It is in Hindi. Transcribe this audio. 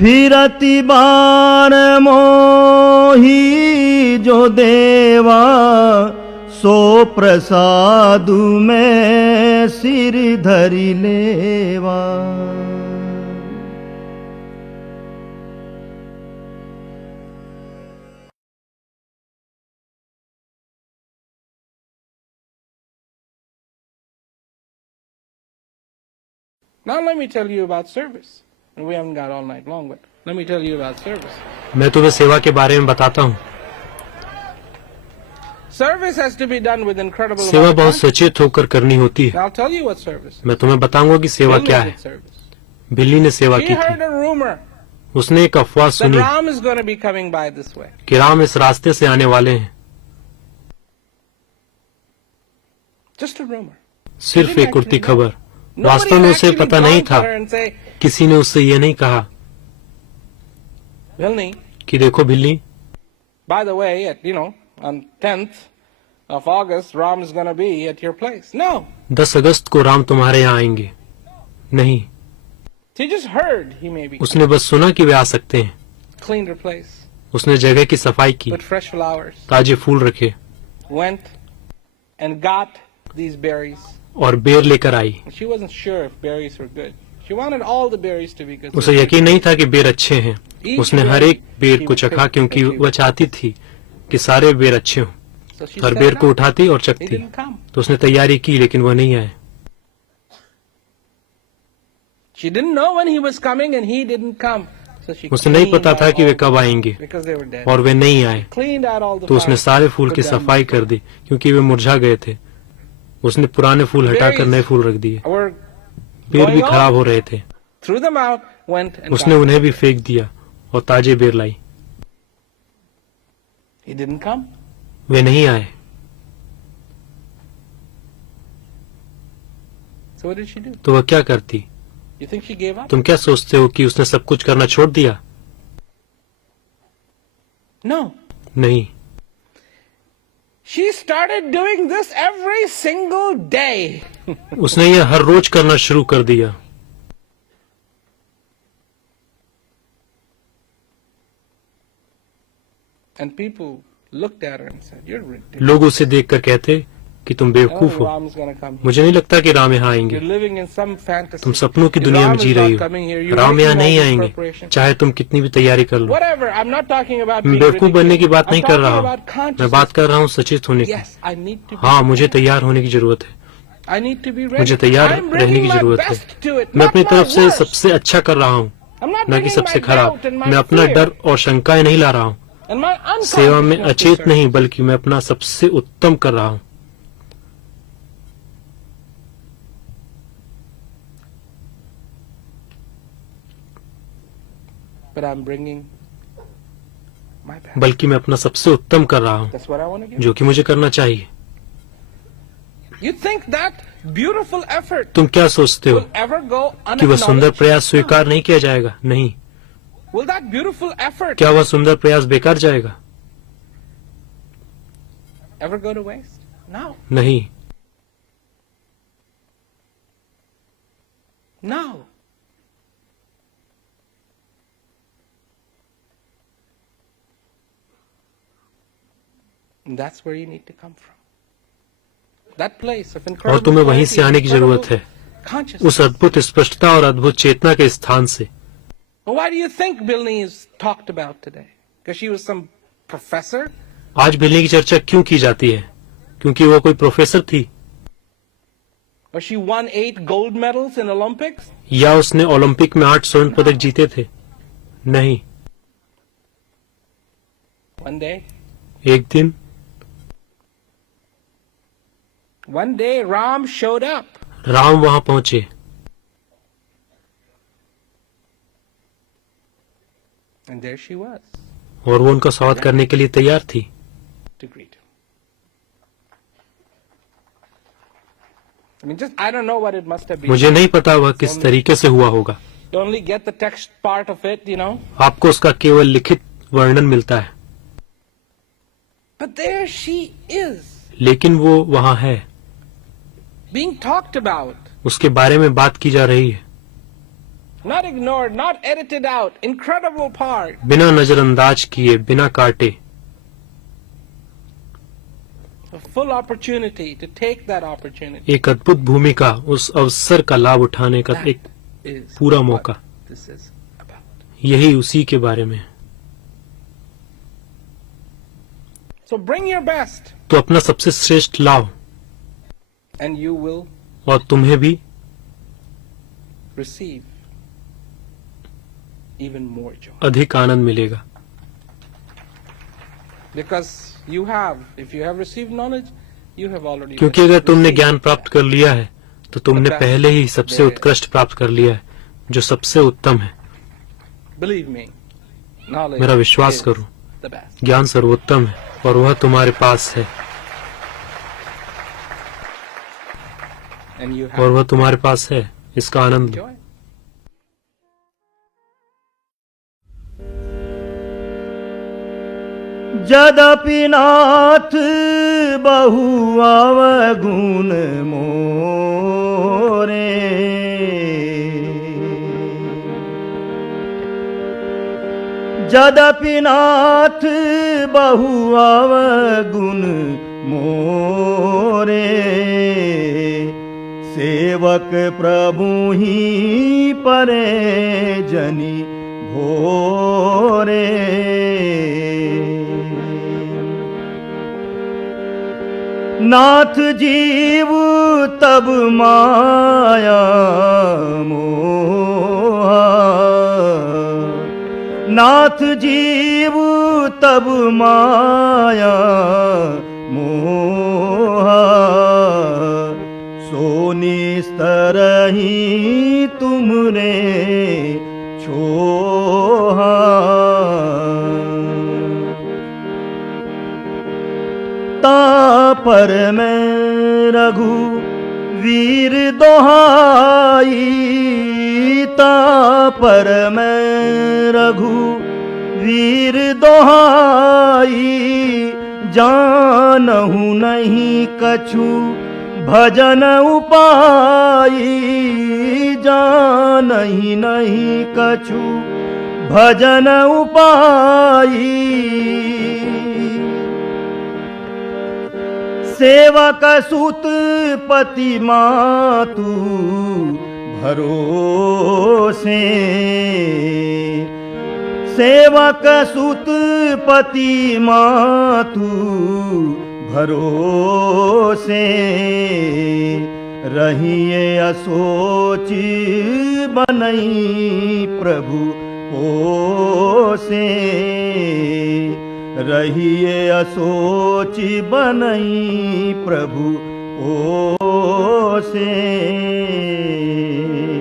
फिरति बार मोही जो देवा, सो प्रसादु में सिर धरि लेवा। Now let me tell you about service. And we haven't got all night long, but let me tell you about service. मैं तुम्हें सेवा के बारे में बताता हूँ। Service has to be done with incredible. सेवा बहुत सचेत होकर करनी होती है। I'll tell you what service. मैं तुम्हें बताऊंगा कि सेवा क्या है। बिल्ली ने सेवा She की heard थी। a rumor उसने एक अफवाह that सुनी Ram is going to be coming by this way. कि राम इस रास्ते से आने वाले हैं। Just a rumor. सिर्फ एक उड़ती खबर। वास्तव में उसे पता नहीं था। किसी ने उससे ये नहीं कहा कि देखो बिल्ली, by the way, on 10th of August, Ram is going to be at your place. No. 10 अगस्त को राम तुम्हारे यहाँ आएंगे। नहीं, She just heard he may be. उसने बस सुना कि वे आ सकते हैं। Cleaned her place. उसने जगह की सफाई की, Put fresh flowers. ताजे फूल रखे Went and got these berries. और बेर लेकर आई। She wasn't sure if berries were good. She wanted all the berries to be good. उसे यकीन नहीं था कि बेर अच्छे हैं। उसने हर एक बेर को चखा क्योंकि वह चाहती थी कि सारे बेर अच्छे हों। हर बेर को उठाती और चखती। तो उसने तैयारी की लेकिन वह नहीं आए। She didn't know when he was coming and he didn't come. उसे नहीं पता था कि वे कब आएंगे और वे नहीं आए। तो उसने सारे फूल की सफाई कर दी क्योंकि वे मुरझा गए थे। उसने पुराने फूल हटाकर नए फूल रख दिए। बेर भी खराब हो रहे थे। उसने उन्हें भी फेंक दिया और ताजे बेर लाई। वे नहीं आए। तो वह क्या करती? तुम क्या सोचते हो कि उसने सब कुछ करना छोड़ दिया? नहीं। She started doing this every single day. उसने यह हर रोज करना शुरू कर दिया। And people looked at her and said, "You're ridiculous." लोग उसे देखकर कहते कि तुम बेवकूफ हो। मुझे नहीं लगता कि राम यहाँ आएंगे। तुम सपनों की दुनिया में जी रही हो। राम यहाँ नहीं आएंगे चाहे तुम कितनी भी तैयारी कर लो। मैं बेवकूफ बनने की बात नहीं कर रहा हूँ। मैं बात कर रहा हूँ सचेत होने की। हाँ, मुझे तैयार होने की जरूरत है। मुझे तैयार रहने की जरूरत है। मैं अपनी तरफ से सबसे अच्छा कर रहा हूँ, न कि सबसे खराब। मैं अपना डर और शंकाएं नहीं ला रहा हूँ। सेवा में अचेत नहीं बल्कि मैं अपना सबसे उत्तम कर रहा हूँ। बल्कि मैं अपना सबसे उत्तम कर रहा हूँ जो कि मुझे करना चाहिए। तुम क्या सोचते हो कि वह सुंदर प्रयास स्वीकार नहीं किया जाएगा? नहीं। क्या वह सुंदर प्रयास बेकार जाएगा? नहीं। That's where you need to come from. That place of incredible. और तुम्हें वहीं से आने की जरूरत है, उस अद्भुत स्पष्टता और अद्भुत चेतना के स्थान से। Why do you think Billy is talked about today? Because she was some professor? आज बिल्ली की चर्चा क्यों की जाती है? क्योंकि वो कोई प्रोफेसर थी? Or she won 8 gold medals in Olympics? या उसने ओलंपिक में 8 स्वर्ण पदक जीते थे? नहीं। One day. एक दिन। One day Ram showed up. Ram वहां पहुंचे। And there she was. और वो उनका स्वागत करने के लिए तैयार थी। To greet him. I mean, just I don't know what it must have been. मुझे नहीं पता वह किस तरीके से हुआ होगा। You only get the text part of it, you know. आपको उसका केवल लिखित वर्णन मिलता है। But there she is. लेकिन वो वहां है। Being talked about. उसके बारे में बात की जा रही है। not ignored, not edited out. Incredible part. बिना नजरअंदाज किए, बिना काटे, A full opportunity to take that opportunity. एक अद्भुत भूमिका, उस अवसर का लाभ उठाने का एक Is पूरा what मौका, this is about. यही उसी के बारे में है। So bring your best, तो अपना सबसे श्रेष्ठ लाओ, and you will और तुम्हें भी receive even more joy. अधिक आनंद मिलेगा। Because you have, if you have received knowledge, you have already. क्योंकि अगर तुमने received ज्ञान प्राप्त कर लिया है तो तुमने पहले ही सबसे उत्कृष्ट प्राप्त कर लिया है, जो सबसे उत्तम है। Believe me, knowledge मेरा विश्वास is करो, the best. ज्ञान सर्वोत्तम है और वह तुम्हारे पास है, And you और have वह तुम्हारे पास है। इसका आनंद लो। joy. यद्यपि नाथ बहु अवगुण मोरे, यद्यपि नाथ बहु अवगुण मोरे, सेवक प्रभु ही परे जनि भोरे। नाथ जीव तब माया मोहा, नाथ जीव तब माया मोहा, सोनिस्तरही तुमरे छोहा। तापर में रघुवीर दोहाई, तापर में रघुवीर दोहाई, जानहु नहीं कछु भजन उपाई, जानहि नहीं कछु भजन उपाई। सेवक सुत पति मातु भरोसे, सेवक सुत पति मातु भरोसे, रहिए असोच बनई प्रभु पोसे, रहिए असोच बनई प्रभु पोसे।